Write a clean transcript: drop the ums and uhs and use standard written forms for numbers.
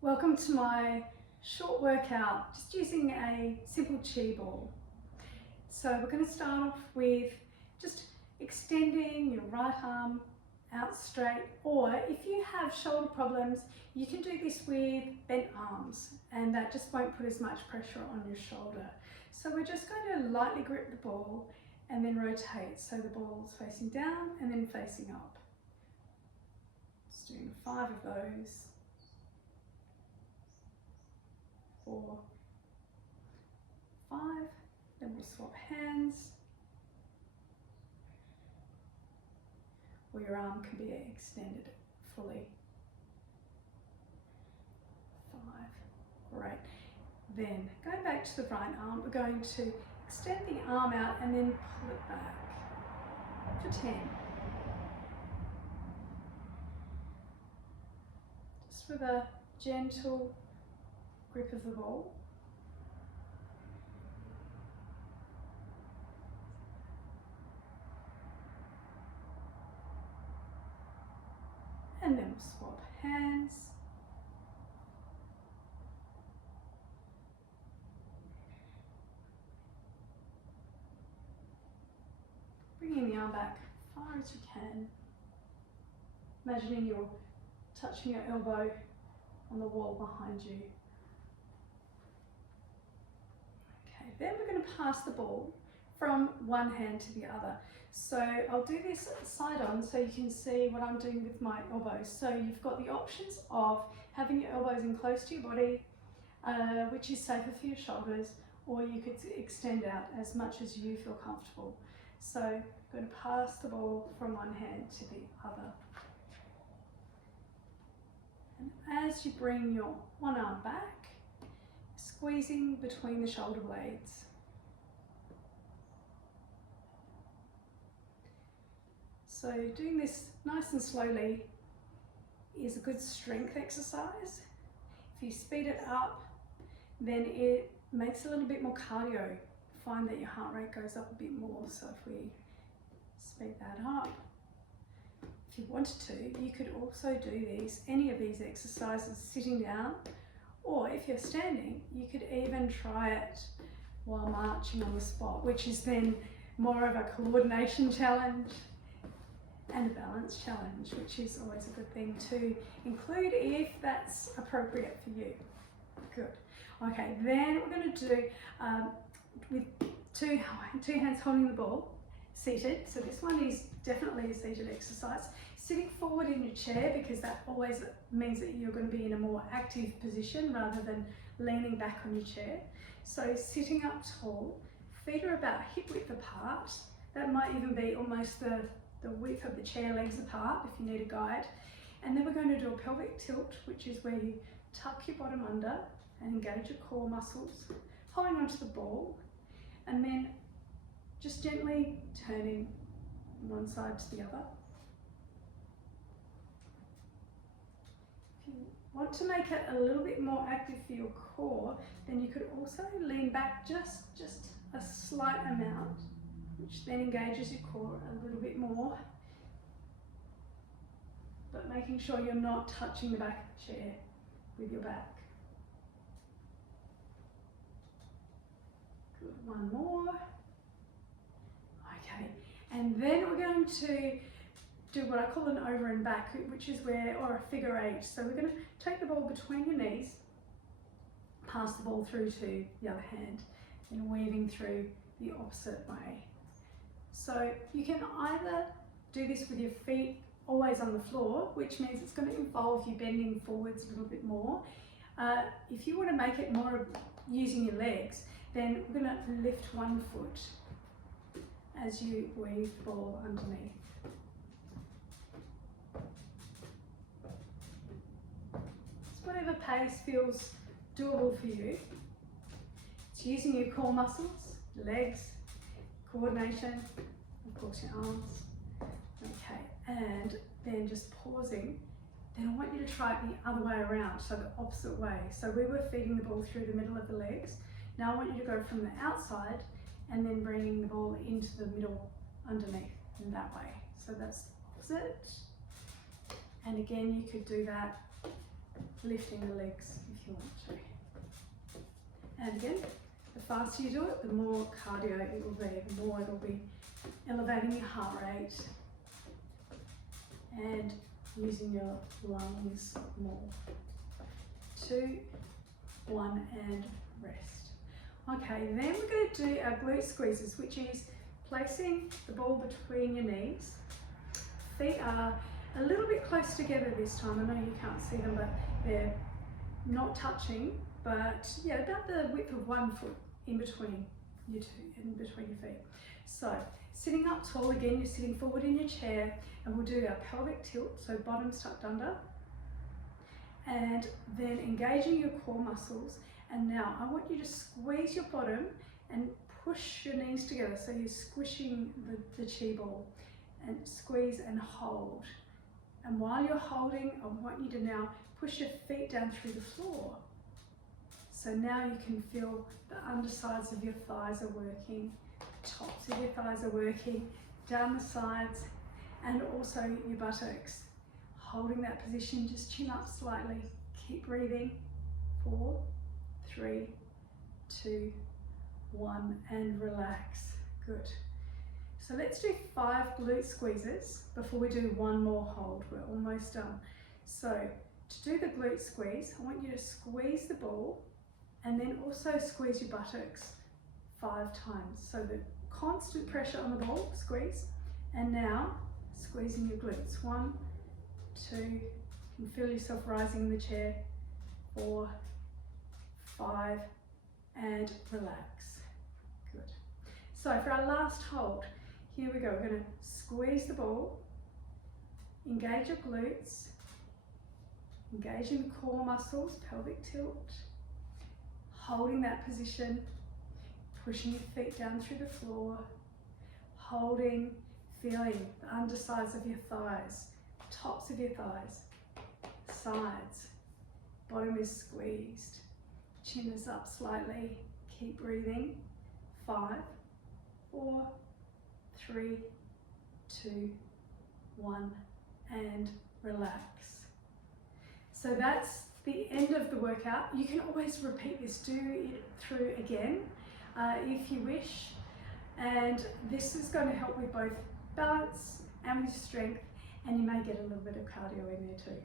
Welcome to my short workout, just using a simple chi ball. So we're going to start off with just extending your right arm out straight, or if you have shoulder problems, you can do this with bent arms and that just won't put as much pressure on your shoulder. So we're just going to lightly grip the ball and then rotate so the ball's facing down and then facing up. Just doing 5 of those. 4, 5, then we'll swap hands, or your arm can be extended fully. 5, great. Then going back to the right arm, we're going to extend the arm out and then pull it back for 10. Just with a gentle grip of the ball. And then we'll swap hands. Bringing the arm back as far as you can. Imagining you're touching your elbow on the wall behind you. Then we're going to pass the ball from one hand to the other. So I'll do this side on so you can see what I'm doing with my elbows. So you've got the options of having your elbows in close to your body, which is safer for your shoulders, or you could extend out as much as you feel comfortable. So I'm going to pass the ball from one hand to the other. And as you bring your one arm back, squeezing between the shoulder blades. So doing this nice and slowly is a good strength exercise. If you speed it up, then it makes a little bit more cardio. Find that your heart rate goes up a bit more. So if we speed that up, if you wanted to, you could also do any of these exercises sitting down. Or if you're standing, you could even try it while marching on the spot, which is then more of a coordination challenge and a balance challenge, which is always a good thing to include if that's appropriate for you. Good. Okay, then we're going to do with two hands holding the ball, seated. So this one is definitely a seated exercise. Sitting forward in your chair, because that always means that you're going to be in a more active position rather than leaning back on your chair. So sitting up tall, feet are about hip width apart. That might even be almost the width of the chair legs apart if you need a guide. And then we're going to do a pelvic tilt, which is where you tuck your bottom under and engage your core muscles, holding onto the ball, and then just gently turning one side to the other. If you want to make it a little bit more active for your core, then you could also lean back just a slight amount, which then engages your core a little bit more, but making sure you're not touching the back of the chair with your back. Good, one more. Okay, and then we're going to do what I call an over and back, which is or a figure 8. So we're going to take the ball between your knees, pass the ball through to the other hand, and weaving through the opposite way. So you can either do this with your feet always on the floor, which means it's going to involve you bending forwards a little bit more. If you want to make it more using your legs, then we're going to lift one foot as you weave the ball underneath. So whatever pace feels doable for you. It's using your core muscles, legs, coordination, of course your arms. Okay, and then just pausing. Then I want you to try it the other way around, so the opposite way. So we were feeding the ball through the middle of the legs. Now I want you to go from the outside and then bringing the ball into the middle underneath in that way. So that's the opposite. And again, you could do that lifting the legs if you want to. And again, the faster you do it, the more cardio it will be, the more it will be elevating your heart rate and using your lungs more. 2, 1, and rest. Okay, then we're going to do our glute squeezes, which is placing the ball between your knees. Feet are a little bit close together this time. I know you can't see them, but they're not touching, but yeah, about the width of 1 foot in between your feet. So sitting up tall, again, you're sitting forward in your chair, and we'll do our pelvic tilt, so bottom's tucked under, and then engaging your core muscles. And now I want you to squeeze your bottom and push your knees together, so you're squishing the chi ball, and squeeze and hold. And while you're holding, I want you to now push your feet down through the floor. So now you can feel the undersides of your thighs are working, tops of your thighs are working, down the sides, and also your buttocks. Holding that position, just chin up slightly. Keep breathing. 4, 3, 2, 1, and relax. Good. So let's do 5 glute squeezes before we do one more hold. We're almost done. So to do the glute squeeze, I want you to squeeze the ball and then also squeeze your buttocks 5 times. So the constant pressure on the ball, squeeze, and now squeezing your glutes. 1, 2, you can feel yourself rising in the chair. 4, 5, and relax. Good. So for our last hold, here we go. We're going to squeeze the ball, engage your glutes, engage in core muscles, pelvic tilt, holding that position, pushing your feet down through the floor, holding, feeling the undersides of your thighs, tops of your thighs, sides, bottom is squeezed, chin is up slightly, keep breathing. 5, 4, 3, 2, 1, and relax. So that's the end of the workout. You can always repeat this, do it through again if you wish, and this is going to help with both balance and with strength, and you may get a little bit of cardio in there too.